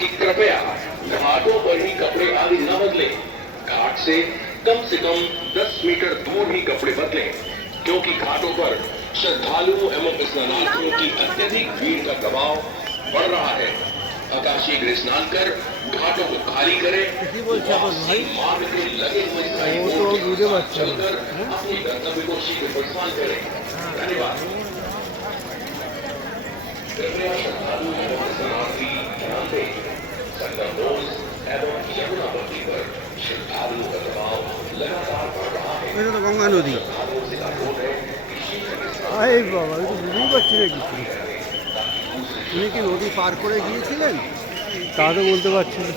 कि कृपया घाटों पर ही कपड़े आदि न बदले। घाट से कम से कम 10 मीटर दूर ही कपड़े बदले क्योंकि घाटों पर श्रद्धालुओं एवं स्नानार्थियों की अत्यधिक भीड़ का दबाव बढ़ रहा है। आकाशी गृह स्नान कर घाटों को खाली करें। मार्ग के लगे हुए अपने कर्तव्य को शीघ्र प्रस्थान करें। धन्यवाद। এটা তো গঙ্গা নদী। আরে বাবা আমি তো বুঝতেই পারছি না কিছু। উনি কি নদী পার করে গিয়েছিলেন? তা তো বলতে পারছি না।